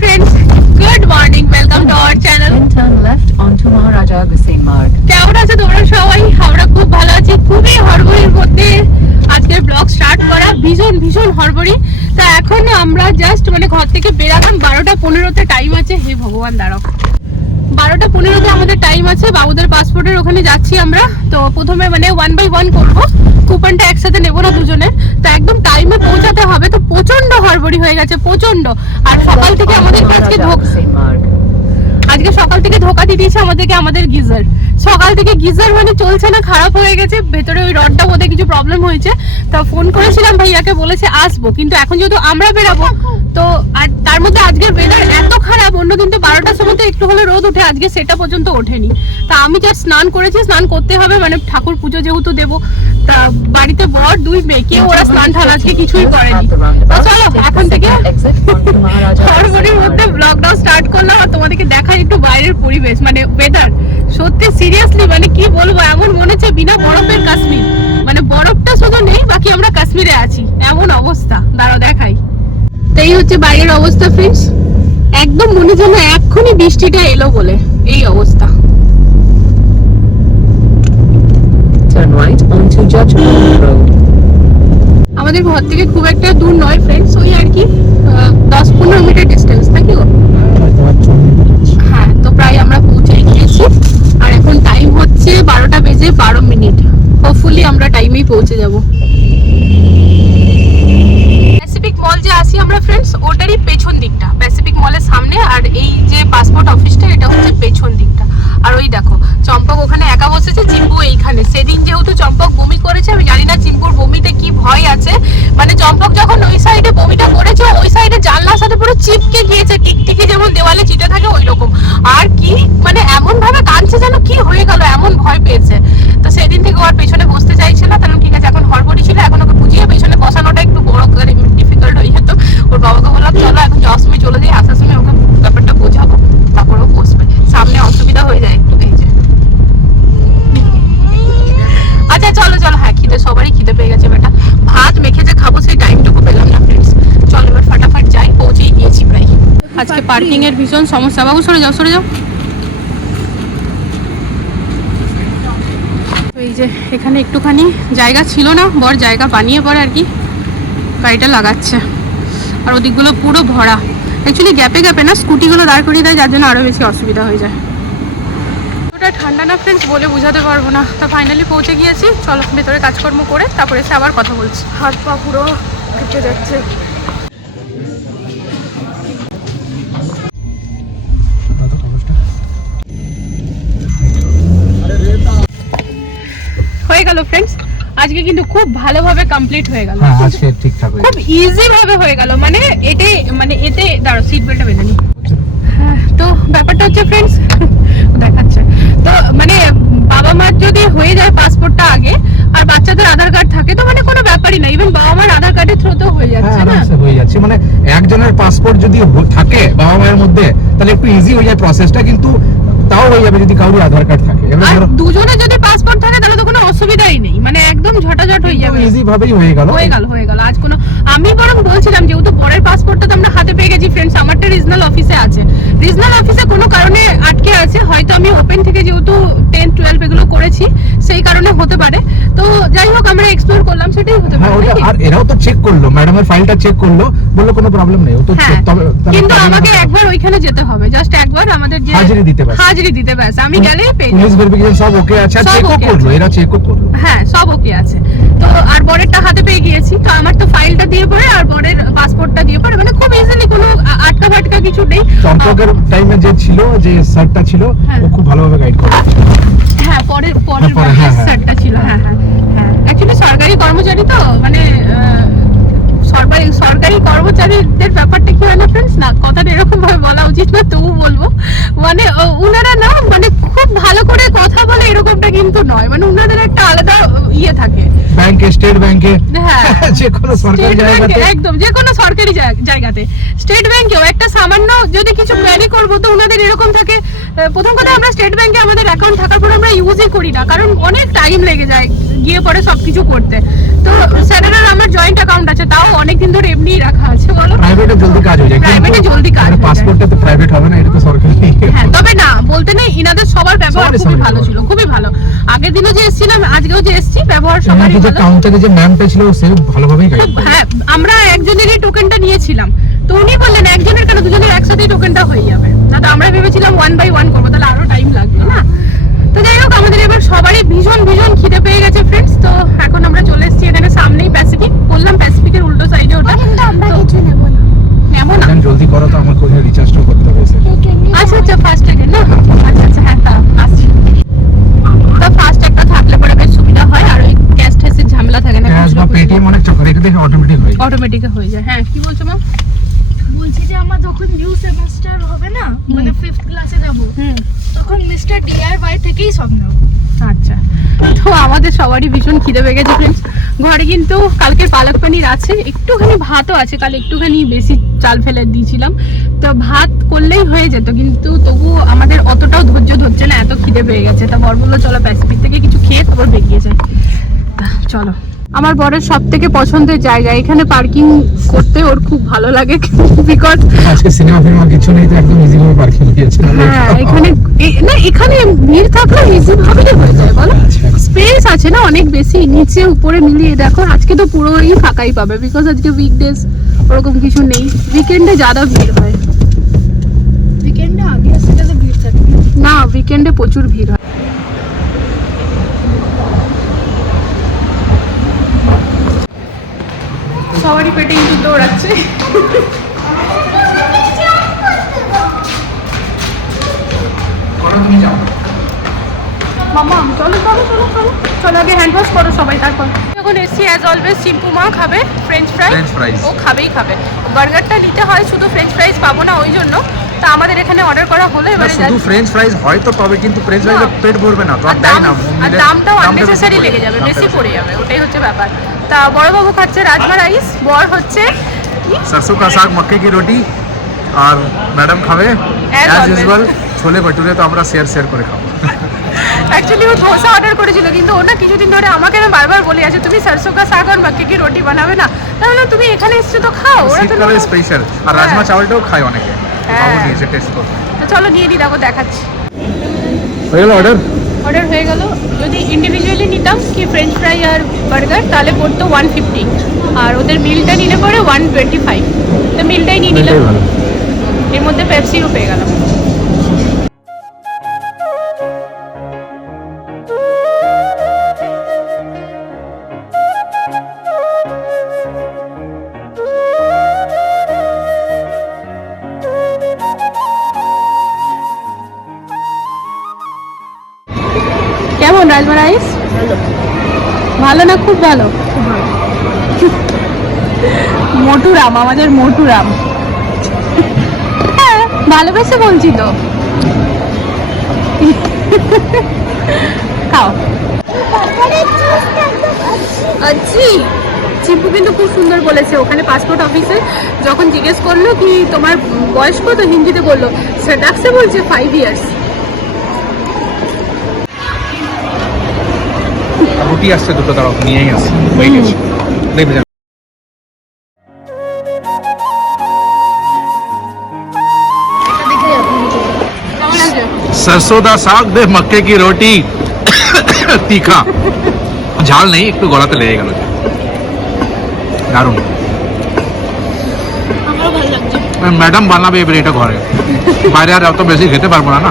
friends, good morning, welcome to our channel. Then turn left onto Maharaja Hussain Marg. কেমন আছো তোমরা সবাই? আমরা খুব ভালো আছি। খুবই হড়বড়ির মধ্যে আজকের ব্লগ স্টার্ট করা, ভীষণ হড়বড়ি। তা এখন আমরা জাস্ট ঘর থেকে বেরালাম, 12:15-তে টাইম আছে। হে ভগবান, দাঁড়াও, 12:15-তে আমাদের টাইম আছে। বাবুদের পাসপোর্টের ওখানে যাচ্ছি আমরা। তো প্রথমে 1 by 1 করবো, কুপনটা একসাথে নেবো না দুজনের। তো একদম টাইমে পৌঁছাতে হবে। তো প্রচন্ড হড়বড়ি হয়ে গেছে, প্রচন্ড। আর সকাল থেকে আমাদেরকে আজকে সকাল থেকে ধোকা দিয়ে দিয়েছে আমাদেরকে আমাদের গিজার। সকাল থেকে গিজার চলছে না, খারাপ হয়ে গেছে। ভেতরে ওই রডটা বোধহয় কিছু প্রবলেম হয়েছে। তা ফোন করেছিলাম, ভাইয়াকে বলেছে আসবো, কিন্তু এখন যেহেতু আমরা বেরাবো, তো আর তার মধ্যে আজকের ওয়েদার এত খারাপ। অন্যদিন তো 12টার সময় তো একটু হলে রোদ ওঠে, আজকে সেটা পর্যন্ত ওঠেনি। তা আমি জাস্ট স্নান করেছি, স্নান করতে হবে, ঠাকুর পুজো যেহেতু দেবো। তা বাড়িতে বর 2 মেয়ে, কেউ ওরা স্নান ঠান আজকে কিছুই করেনি। তো চলো এখন থেকে হড়বড়ির মধ্যে ব্লগটাও স্টার্ট করলাম। আর তোমাদেরকে দেখাই একটু বাইরের পরিবেশ, ওয়েদার সত্যি সিরিয়াসলি কি বলবো, এমন মনে হচ্ছে বিনা বরফের কাশ্মীর। বরফটা শুধু নেই, বাকি আমরা কাশ্মীরে আছি, এমন অবস্থা। দাঁড়াও দেখাই। তো এই হচ্ছে বাইরের অবস্থা ফ্রেন্ডস। একদম মনে যেন এক্ষুনি বৃষ্টিটা এলো বলে এই অবস্থা। Turn right onto Judgment Road. আমাদের ঘর থেকে খুব একটা দূর নয় ফ্রেন্ডস, ওই আর কি 10-15 মিনিট ডিস্টেন্স, নাকি গো? হ্যাঁ, তো প্রায় আমরা পৌঁছে গিয়েছি। আর এখন টাইম হচ্ছে 12:12। হোপফুলি আমরা টাইমেই পৌঁছে যাব। প্যাসিফিক মল যে আসি আমরা ফ্রেন্ডস, ওটারই পেছন দিকটা, প্যাসিফিক মলের সামনে। আর এই যে পাসপোর্ট অফিসটা, এটা হচ্ছে পেছন দিকটা। আর ওই দেখো চম্পক ওখানে একা বসেছে, চিম্পু এইখানে। সেদিন যেহেতু চম্পক বমি করেছে, আমি জানি না চিম্পুর বমিতে কি ভয় আছে। চম্পক যখন ওই সাইডে বমিটা করেছে, ওই সাইডে জানলার সাথে পুরো চিপকে গিয়েছে, টিকটিকি যেমন দেওয়ালে চিটে থাকে ওই রকম। আর কি এমন ভাবে কাঁদছে যেন কি হয়ে গেল, এমন ভয় পেয়েছে। তো সেদিন থেকে ওর পেছনে বসতে চাইছে না, কারণ ঠিক আছে এখন হড়বড়ি ছিল, এখন ওকে বুঝিয়ে পেছনে বসানোটা একটু বড় ডিফিকাল্ট হয়ে যেত। ওর বাবাকে বললাম চলো এখন যাওয়ার সময় চলে যাই, আসার সময় ওকে ব্যাপারটা বোঝাবো, তারপর ও বসবে। সামনে অসুবিধা হয়ে যায় একটু, এই যে। আচ্ছা চলো চলো, হ্যাঁ খিদে, সবারই খিদে পেয়ে গেছে বেটা। ভাত মেখে যে খাবো সেই টাইমটুকু পেলাম না ফ্রেন্ডস। চলো এবার ফাটাফাট যাই, পৌঁছেই গিয়েছি প্রায়। আজকে পার্কিং এর ভীষণ সমস্যা। বাবু সরে যাও, সরে যাও। তো এই যে এখানে একটুখানি জায়গা ছিল না, বর জায়গা বানিয়ে পরে আর কি গাড়িটা লাগাচ্ছে। আর ওদিকগুলো পুরো ভরা। অ্যাকচুয়ালি গ্যাপে গ্যাপে না স্কুটিগুলো দাঁড় করিয়ে দেয়, যার জন্য আরও বেশি অসুবিধা হয়ে যায়। ওটা ঠান্ডা না ফ্রেন্ডস, বলে বোঝাতে পারবো না। তা ফাইনালি পৌঁছে গিয়েছি। চলো ভেতরে কাজকর্ম করে তারপরে এসে আবার কথা বলছি। হাত পা পুরো কেটে যাচ্ছে। হয়ে গেল ফ্রেন্ডস, আজকে কিন্তু খুব ভালোভাবে কমপ্লিট হয়ে গেল। আজকে ঠিকঠাক হয়ে গেল, খুব ইজি ভাবে হয়ে গেল। এতে দাঁড়ো, সিট বেল্টটা বেঁধে নি। হ্যাঁ, তো ব্যাপারটা হচ্ছে ফ্রেন্ডস দেখাচ্ছে তো বাবা মার যদি হয়ে যায় পাসপোর্টটা আগে, আর বাচ্চাদের আধার কার্ড থাকে, তো কোনো ব্যাপারই না। ইভেন বাবা মার আধার কার্ডের থ্রুতেও হয়ে যাচ্ছে না, হয়ে যাচ্ছে। একজনের পাসপোর্ট যদি থাকে বাবা মায়ের মধ্যে, তাহলে একটু ইজি হয়ে যায় প্রসেসটা, কিন্তু তাও হয়ে যাবে যদি কারোর আধার কার্ড থাকে। আর দুজনে যদি পাসপোর্ট থাকে তাহলে তো কোনো অসুবিধাই নেই, একদম ঝটাঝট হয়ে যাবে, ইজি ভাবেই হয়ে গেল। আজ আমি বরং বলছিলাম, যেহেতু পরের পাসপোর্টটা তো আমরা হাতে পেয়ে গেছি ফ্রেন্ডস, আমারটা রিজনাল অফিসে আছে। রিজনাল অফিসে কোনো কারণে আটকে আছে, হয়তো আমি ওপেন থেকে যেহেতু 10-12 এগুলো করেছি সেই কারণে হতে পারে। তো যাই হোক, আমরা এক্সপ্লোর করলাম, সেটাই হতে পারে। আর এরাও তো চেক করলো, ম্যাডামের ফাইলটা চেক করলো, বললো কোনো প্রবলেম নেই। কিন্তু আমাকে একবার ওইখানে যেতে হবে, জাস্ট একবার আমাদের যে হাজিরি দিতে ব্যাস, আমি গেলেই পেয়ে যাবো। পুলিশ ভেরিফিকেশন সব ওকে আছে, চেকও করলো, এরা চেকও করলো। হ্যাঁ, সব ওকে আছে। তো আর বরেরটা হাতে পেয়ে গিয়েছি, তো আমার তো ফাইলটা দিয়ে পরে আর বরের পাসপোর্টটা দিয়ে পরে, খুব ইজিলি, কোনো আটকা ফাটকা কিছু নেই। চম্পকের টাইমে যে ছিল, যে স্যারটা ছিল, ও খুব ভালোভাবে গাইড করে। হ্যাঁ, পরের স্যারটা ছিল। হ্যাঁ হ্যাঁ হ্যাঁ, অ্যাকচুয়ালি সরকারি কর্মচারী তো, সরকারি কর্মচারীদের ব্যাপারটা কি হয় না ফ্রেন্ডস, না কথাটা এরকম ভাবে বলা উচিত না, তবু বলবো। উনারা না খুব ভালো করে কথা বলে এরকমটা কিন্তু নয়। উনাদের একটা আলাদা ইয়ে থাকে। ব্যাংকে, স্টেট ব্যাংকে, হ্যাঁ যে কোনো সরকারি জায়গাতে, একদম যে কোনো সরকারি জায়গাতে, স্টেট ব্যাংকেও একটা সামান্য যদি কিছু কোয়ারি করবো, তো উনাদের এরকম থাকে। প্রথম কথা, আমরা স্টেট ব্যাংকে আমাদের অ্যাকাউন্ট থাকার পর আমরা ইউজই করি না, কারণ অনেক টাইম লেগে যায় গিয়ে পরে সবকিছু করতে। তো স্যারের আমার জয়েন্ট অ্যাকাউন্ট আছে, তাও অনেকদিন ধরে এমনিই রাখা আছে। বলো, প্রাইভেটে জলদি কাজ হয়ে যায়, প্রাইভেটে জলদি কাজ, পাসপোর্ট সেদিনও যে এসেছিলাম আজকেও যে এসেছি, ব্যবহার সবারই যে ভালো। কাউন্টারে যে ম্যামটা ছিল সে ভালোভাবেই গাইড খুব, হ্যাঁ আমরা একজনেরই টোকেনটা নিয়েছিলাম, তো উনি বললেন একজনের কেন, দুজনের একসাথেই টোকেনটা হয়ে যাবে। দাদা আমরা ভেবেছিলাম 1 by 1 করবো, তাহলে আরো টাইম লাগবে না। তো যাই হোক, আমাদের এবার সবারই ভীষণ ভীষণ খিদে পেয়ে গেছে ফ্রেন্ডস। তো এখন আমরা চলে এসেছি এখানে, সামনেই প্যাসিফিক, বললাম প্যাসিফিকের উল্টো সাইডে ওটা। কিন্তু আমরা কিছু নেব না। নেবো না? জলদি করো তো, আমার কোথায় রিচার্জটা করতে হবে স্যার। আচ্ছা আচ্ছা, ফার্স্ট ট্যাগে না? আচ্ছা আচ্ছা, হ্যাঁ তা আসছি। তা ফার্স্ট একটা থাকলে পরে বেশ সুবিধা হয়, আর ওই ক্যাশ ট্যাশের ঝামেলা থাকে না, ক্যাশ বা পেটিএম অনেক চক্কর, এটা দেখে অটোমেটিক হয়। অটোমেটিক হয়ে যায়। হ্যাঁ কি বলছো মা? বলছি যে আমার যখন নিউ সেমেস্টার হবে না, মানে 5th ক্লাসে যাব, হুম, তখন মিস্টার DIY থেকেই সব নেব। আচ্ছা। তো আমাদের সবারই ভীষণ খিদে পেয়ে গেছে ফ্রেন্ডস। ঘরে কিন্তু কালকের পালক পনির আছে, একটুখানি ভাতও আছে, কাল একটুখানি বেশি চাল ফেলে দিয়েছিলাম, তো ভাত করলেই হয়ে যেত, কিন্তু তবু আমাদের অতটাও ধৈর্য ধরছে না, এত খিদে পেয়ে গেছে। তা বর বললো চলো প্যাসিফিক থেকে কিছু খেয়ে তারপর বেরিয়ে যায়। চলো। আমার বরের সব থেকে পছন্দের জায়গা, এখানে পার্কিং করতে ওর খুব ভালো লাগে, বিকজ আজকে সিনেমা ফিনেমা কিছু নেই, তো একদম ইজি ভাবে পার্কিং দিয়েছে। হ্যাঁ এখানে না, এখানে ভিড় থাকলে ইজি ভাবেই হয়ে যায় বলো, স্পেস আছে না অনেক বেশি, নিচে উপরে মিলিয়ে দেখো। আজকে তো পুরোই ফাঁকাই পাবে, বিকজ আজকে উইকডেজ ওরকম কিছু নেই, উইকেন্ডে ज्यादा ভিড় হয়। উইকেন্ডে আগে আসলে তো ভিড় থাকে। না উইকেন্ডে প্রচুর ভিড় হয়। সবারই পেটে কিন্তু দৌড়াচ্ছে। মামা চলো চলো চলো চলো চলো, আগে হ্যান্ড ওয়াশ করো সবাই, তারপর যখন এসছি অ্যাজ অলওয়েজ চিম্পু মা খাবে ফ্রেঞ্চ ফ্রাই। French fries। ও খাবেই খাবে। বার্গারটা নিতে হয়, শুধু ফ্রেঞ্চ ফ্রাইজ পাবো না ওই জন্য, তা আমাদের এখানে অর্ডার করা হলো। এবারে শুধু ফ্রেঞ্চ ফ্রাইজ হয়তো পাবে, কিন্তু ফ্রেঞ্চ ফ্রাইজে পেট ভরবে না, তো আর আর দেয় না। আর দামটাও আননেসেসারি লেগে যাবে, বেশি পড়ে যাবে, ওটাই হচ্ছে ব্যাপার। তা বড়বাবু খাচ্ছে রাজমা রাইস, বর হচ্ছে सरसों का साग, मक्के की रोटी, আর ম্যাডাম খাবে As অ্যাজ always। ইউজুয়াল ছোলে ভটুরে। তো আমরা শেয়ার করে খাবো। অ্যাকচুয়ালি ও ধোসা অর্ডার করেছিল, কিন্তু ও না কিছুদিন ধরে আমাকে না বারবার বলে আছে তুমি সরসোं का साग আর মক্কে কি রুটি বানাবে না, তাহলে তুমি এখানে এসছো তো খাও। ওরা তো শীতকালে স্পেশাল, আর রাজমা চাওয়ালটাও খায় অনেকে, হ্যাঁ। খাবো নিয়েছে টেস্ট করবো। তো চলো নিয়ে নি, দেখো দেখাচ্ছি। হয়ে গেল অর্ডার। অর্ডার হয়ে গেল। যদি ইন্ডিভিজুয়ালি নিতাম কি ফ্রেঞ্চ ফ্রাই আর বার্গার, তাহলে পড়তো 150, আর ওদের মিলটা নিলে পরে 125। তো মিলটাই নিয়ে নিলাম, ভালো। এর মধ্যে পেপসিও পেয়ে গেলাম। কেমন রাজমা রাইস? ভালো না খুব ভালো? মোটুরাম, আমাদের মোটুরাম। হ্যাঁ ভালোবেসে বলছি তো। খাও। আচ্ছি চিম্পু কিন্তু খুব সুন্দর বলেছে, ওখানে পাসপোর্ট অফিসে যখন জিজ্ঞেস করলো কি তোমার বয়স কত, হিন্দিতে বললো, সেটাক্সে বলছে 5 years। রুটি আসছে দুটো, তারাও নিয়েই আসছে, হয়ে গেছে। দেখবে যান। কেমন আছে? सरसों का साग दे, मक्के की रोटी, तीखा, ঝাল নেই, একটু গলাতে লেগে গেল, দারুণ। আমারও ভালো লাগছে। ম্যাডাম বানাবে এবারে এটা ঘরে, বাইরে আর অত বেশি খেতে পারবো না, না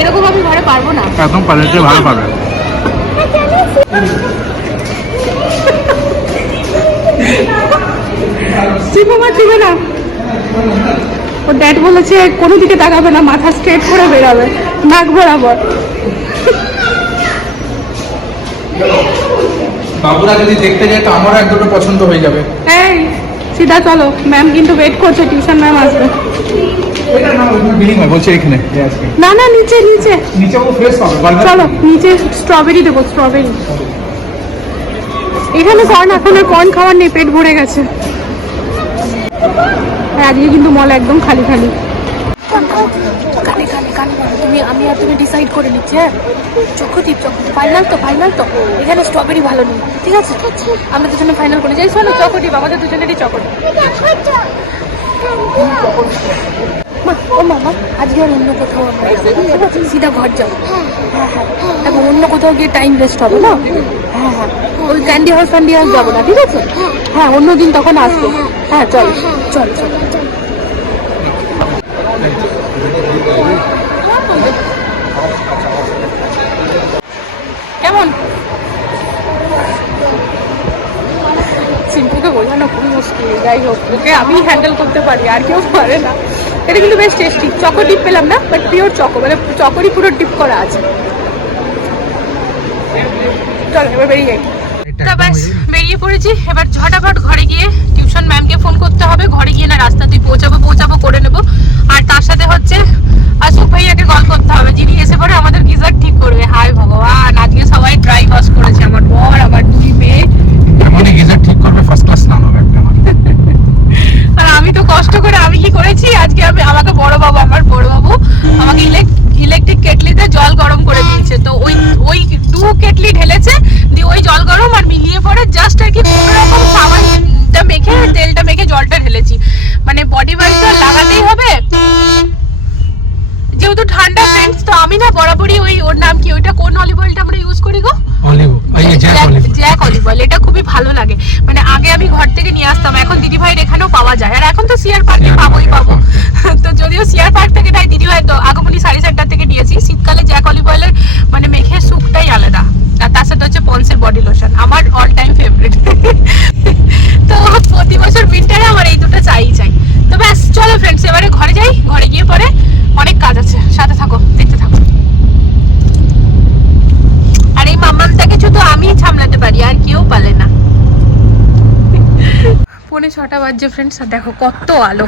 এরকম আমি ঘরে পারবো না। একদম পারলে ভালো পাবে। চিম্পুমার দিবে না, ও ড্যাড বলেছে কোনো দিকে তাকাবে না, মাথা স্ট্রেট করে বেরাবে নাক বরাবর। বাবুরা যদি দেখতে যায় তো আমারও এক দুটো পছন্দ হয়ে যাবে। এই সিধা চলো, ম্যাম কিন্তু ওয়েট করছে, টিউশন ম্যাম আসবে। বিলিং হয় বলছে এখানে, না না নিচে নিচে নিচে ও ফ্রেশ পাবে। চলো নিচে স্ট্রবেরি দেবো, স্ট্রবেরি। এখানে কর্ন, এখন আর কর্ন খাওয়ার নেই, পেট ভরে গেছে। আর আজকে কিন্তু মল একদম খালি খালি। কানে কানে কানে তুমি, আমি আর তুমি ডিসাইড করে নিচ্ছি। হ্যাঁ চক্ষুদীপ, ফাইনাল তো, ফাইনাল তো, এখানে স্ট্রবেরি ভালো নেই, ঠিক আছে? আমরা দুজনে ফাইনাল করে যাই। শোনো চকোদীপ, আমাদের দুজনেরই চকোদীপ। ও মামা আজকে আর অন্য কোথাও আমরা যাবো না, ঠিক আছে? সিধা ঘর যাবো। হ্যাঁ হ্যাঁ, দেখো অন্য কোথাও গিয়ে টাইম ওয়েস্ট হবে না। হ্যাঁ হ্যাঁ, ওই ক্যান্ডি হাউস যাবো না, ঠিক আছে? হ্যাঁ, অন্যদিন তখন আসবো। হ্যাঁ চল চল চল। কেমন চিন্টুকে বোঝানো খুব মুশকিল, যাই হোক ওকে আমি হ্যান্ডেল করতে পারি, আর কেউ পারে না। এটা কিন্তু বেশ টেস্টি, চকো ডিপ পেলাম না, বাট পিওর চকো, মানে চকোরই পুরো ডিপ করা আছে। চল এবার বেরিয়ে যাই। তা ব্যাস বেরিয়ে পড়েছি, এবার ঝটাফট ঘরে গিয়ে টিউশন ম্যামকে ফোন করতে হবে, ঘরে গিয়ে না রাস্তাতেই পৌঁছাবো করে নেবো। আর তার সাথে হচ্ছে আসুক ভাইয়াকে কল করতে হবে, যিনি এসে পরে আমাদের গিজার ঠিক করবে। হায় ভগবান, আজকে সবাই ড্রাই ওয়াশ করেছে, আমার বর, আমার 2 মেয়ে। এমনই গিজার ঠিক করবে, ফার্স্ট ক্লাস স্নান হবে একটা আমার। আর আমি তো কষ্ট করে আমি কি করেছি আজকে, আমাকে আমার বড় বাবু আমাকে ইলেকট্রিক কেটলিতে জল গরম করে দিয়েছে। তো ওই 2 কেটলি ঢেলেছে, দিয়ে ওই জল গরম আর মিলিয়ে পরে জাস্ট আর কি কোনোরকম সাবানটা মেখে তেলটা মেখে জলটা ঢেলেছি। মানে বডি ওয়াশ তো লাগাতেই হবে যেহেতু ঠান্ডা ফ্রেন্ডস। তো আমি না বরাবরই ওর নাম কি, ওইটা কোন অলিভ অয়েলটা আমরা ইউজ করি গো? Jack olive oil. এটা খুবই ভালো লাগে, মানে আগে আমি ঘর থেকে নিয়ে আসতাম, এখন দিদিভাইয়ের এখানেও পাওয়া যায়। আর এখন তো সিআর পার্কে পাবো। তো যদিও সিআর পার্ক থেকে নাই, দিদিভাই তো আগমনী শাড়ি সেন্টার থেকে নিয়েছি। শীতকালে জ্যাক অলিভ অয়েলের মানে মেখে সুপটাই আলাদা। আর তার সাথে হচ্ছে পন্সের বডি লোশন, আমার অল টাইম ফেভারিট। তো প্রতি বছর উইন্টারে আমার এই দুটো চাই। তো ব্যাস চলো ফ্রেন্ডস, এবারে ঘরে যাই। ঘরে গিয়ে পরে অনেক কাজ আছে, সাথে থাকো, দেখতে থাকো। আর এই মামামটাকে শুধু আমি সামলাতে পারি, আর কেউ পারে না। 5:45 বাজছে ফ্রেন্ডস, আর দেখো কত আলো।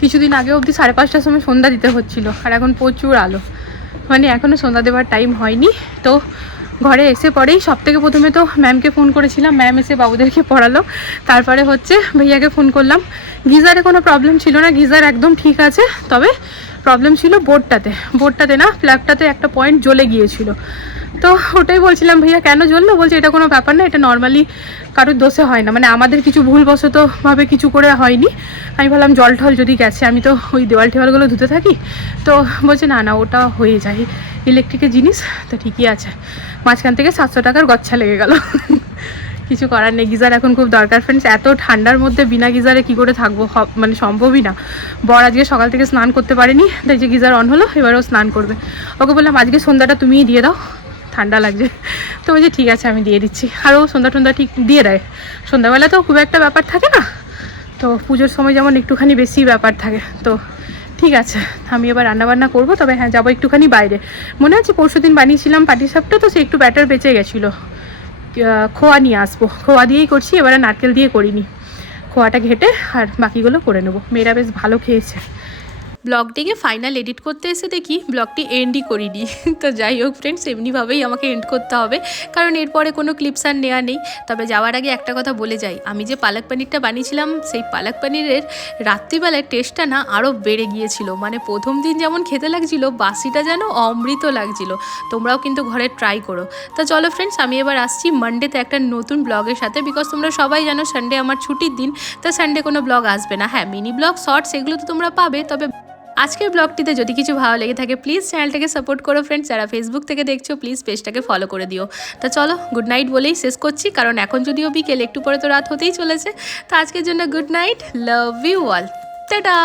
কিছুদিন আগে অবধি 5:30টার সময় সন্ধ্যা দিতে হচ্ছিল, আর এখন প্রচুর আলো। মানে এখনো সন্ধ্যা দেওয়ার টাইম হয়নি। তো ঘরে এসে পরেই সব থেকে প্রথমে তো ম্যামকে ফোন করেছিলাম, ম্যাম এসে বাবুদেরকে পড়ালো। তারপরে হচ্ছে ভাইয়াকে ফোন করলাম। গিজারে কোনো প্রবলেম ছিল না, গিজার একদম ঠিক আছে। তবে প্রবলেম ছিল বোর্ডটাতে না, প্লাগটাতে একটা পয়েন্ট জ্বলে গিয়েছিল। তো ওটাই বলছিলাম, ভাইয়া কেন জ্বললো? বলছে এটা কোনো ব্যাপার না, এটা নর্মালি কারোর দোষে হয় না, মানে আমাদের কিছু ভুলবশতভাবে কিছু করে হয়নি। আমি ভাবলাম জল ঠল যদি গেছে, আমি তো ওই দেওয়াল টেওয়ালগুলো ধুতে থাকি। তো বলছে না ওটা হয়ে যায়, ইলেকট্রিকের জিনিস তো ঠিকই আছে। মাঝখান থেকে 700 টাকার গচ্ছা লেগে গেল। কিছু করার নেই, গিজার এখন খুব দরকার ফ্রেন্ডস। এত ঠান্ডার মধ্যে বিনা গিজারে কি করে থাকবো, মানে সম্ভবই না। বর আজকে সকাল থেকে স্নান করতে পারেনি, তাই যে গিজার অন হলো, এবারও স্নান করবে। ওকে বললাম আজকে সন্ধ্যাটা তুমিই দিয়ে দাও, ঠান্ডা লাগছে। তো বলছে ঠিক আছে আমি দিয়ে দিচ্ছি। আর ও সন্ধ্যা ঠিক দিয়ে দেয়। সন্ধ্যাবেলা তো খুব একটা ব্যাপার থাকে না, তো পুজোর সময় যেমন একটুখানি বেশি ব্যাপার থাকে। তো ঠিক আছে, আমি এবার রান্নাবান্না করবো। তবে হ্যাঁ, যাবো একটুখানি বাইরে। মনে আছে পরশুদিন বানিয়েছিলাম পাটিসাপটা, তো সে একটু ব্যাটার বেঁচে গেছিলো, খোয়া নিয়ে আসবো। খোয়া দিয়েই করছি, এবারে নারকেল দিয়ে করিনি। খোয়াটা ঘেটে আর বাকিগুলো করে নেবো। মেয়েরা বেশ ভালো খেয়েছে। ব্লগটিকে ফাইনাল এডিট করতে এসে দেখি ব্লগটি এন্ডই করিনি। তো যাই হোক ফ্রেন্ডস, এমনিভাবেই আমাকে এন্ড করতে হবে, কারণ এরপরে কোনো ক্লিপস আর নেওয়া নেই। তবে যাওয়ার আগে একটা কথা বলে যাই, আমি যে পালক পনিরটা বানিয়েছিলাম, সেই পালক পনিরের রাত্রিবেলায় টেস্টটা না আরও বেড়ে গিয়েছিল। মানে প্রথম দিন যেমন খেতে লাগছিল, বাসিটা যেন অমৃত লাগছিল। তোমরাও কিন্তু ঘরে ট্রাই করো। তো চলো ফ্রেন্ডস, আমি এবার আসছি মানডেতে একটা নতুন ব্লগের সাথে। বিকজ তোমরা সবাই জানো সানডে আমার ছুটির দিন, তো সানডে কোনো ব্লগ আসবে না। হ্যাঁ, মিনি ব্লগ, শর্টস এগুলো তো তোমরা পাবে। তবে আজকের ব্লগটিতে যদি কিছু ভালো লেগে থাকে, প্লিজ চ্যানেলটাকে সাপোর্ট করো ফ্রেন্ডস। যারা ফেসবুক থেকে দেখছো, প্লিজ পেজটাকে ফলো করে দিও। তো চলো, গুড নাইট বলেই শেষ করছি, কারণ এখন যদিও বিকেল, একটু পরে তো রাত হতেই চলেছে। তো আজকের জন্য good night, love you all, tata.